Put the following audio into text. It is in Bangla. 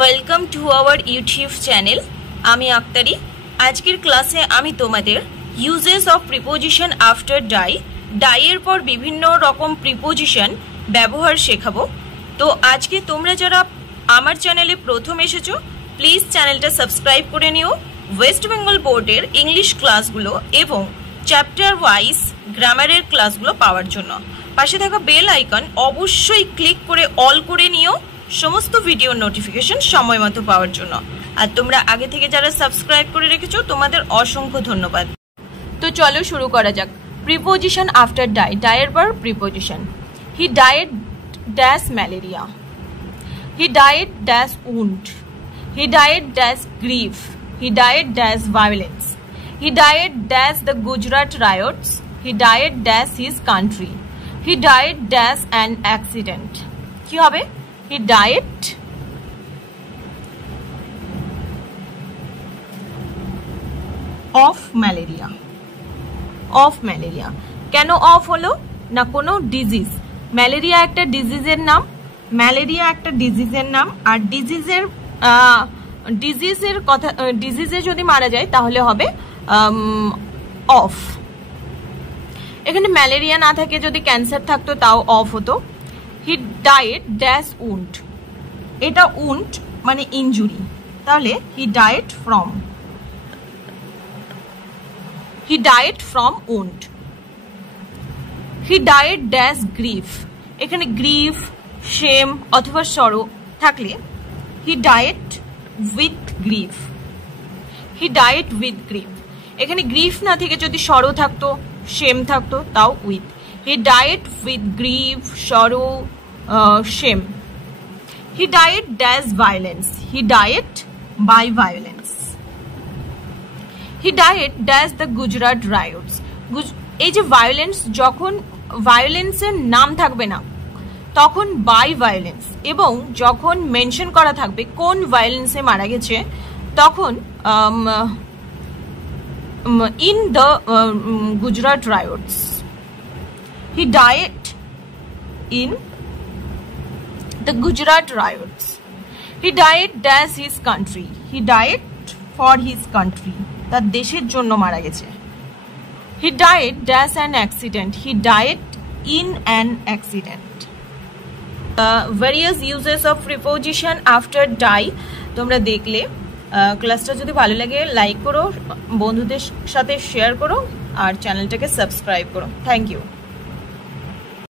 Welcome to our YouTube channel. আমি আক্তারি। আজকের ক্লাসে আমি তোমাদের ইউজেস অফ প্রিপোজিশন আফটার ডাইয়ের পর বিভিন্ন রকম প্রিপোজিশন ব্যবহার শেখাবো। তো আজকে তোমরা যারা আমার চ্যানেলে প্রথম এসেছো, প্লিজ চ্যানেলটা সাবস্ক্রাইব করে নিও। ওয়েস্ট বেঙ্গল বোর্ডের ইংলিশ ক্লাসগুলো এবং চ্যাপ্টার ওয়াইজ গ্রামারের ক্লাসগুলো পাওয়ার জন্য পাশে থাকা বেল আইকন অবশ্যই ক্লিক করে অল করে নিও, সমস্ত ভিডিওর নোটিফিকেশন সময় মতো পাওয়ার জন্য। আর তোমরা আগে থেকে যারা সাবস্ক্রাইব করে রেখেছো তোমাদের অসংখ্য ধন্যবাদ। তো চলো শুরু করা যাক। প্রিপোজিশন আফটার ডাইয়ের পর preposition. He died dash malaria, he died dash wound, he died dash grief, he died dash violence, he died dash the Gujarat riots, he died dash his country, he died dash an accident. কি হবে? He died of malaria. Of malaria. কেন অফ হলো? না কোনো ডিজিজ। ম্যালেরিয়া একটা ডিজিজের নাম, ম্যালেরিয়া একটা ডিজিজের নাম। আর ডিজিজের কথা, ডিজিজে যদি মারা যায় তাহলে হবে অফ। এখানে ম্যালেরিয়া না থাকে, যদি ক্যান্সার থাকতো তাও অফ হতো। হি ডায়েড ড্যাশ উন্ড, এটা উন্ড মানে ইনজুরি, তাহলে he died from, he died from wound. He died dash grief, এখানে গ্রিফ, শেম অথবা সরো থাকলে he died with grief, he died with grief. এখানে গ্রিফ না থেকে যদি সরো থাকতো, শেম থাকতো, তাও with. He died with grief, sorrow, shame. He died dash violence. He died by violence. He died dash the Gujarat riots. এই যে ভায়োলেন্স, যখন ভায়োলেন্সের নাম থাকবে না তখন বাই ভায়োলেন্স, এবং যখন মেনশন করা থাকবে কোন ভায়োলেন্সে মারা গেছে তখন in the Gujarat riots. He died in the Gujarat riots. He died dash his country. He died for his country. তার দেশের জন্য মারা গেছে। He died dash an accident. He died in an accident. Various uses of preposition after die তোমরা দেখলে। ক্লাসটা যদি ভালো লাগে লাইক করো, বন্ধুদের সাথে শেয়ার করো, আর চ্যানেলটাকে সাবস্ক্রাইব করো। Thank you.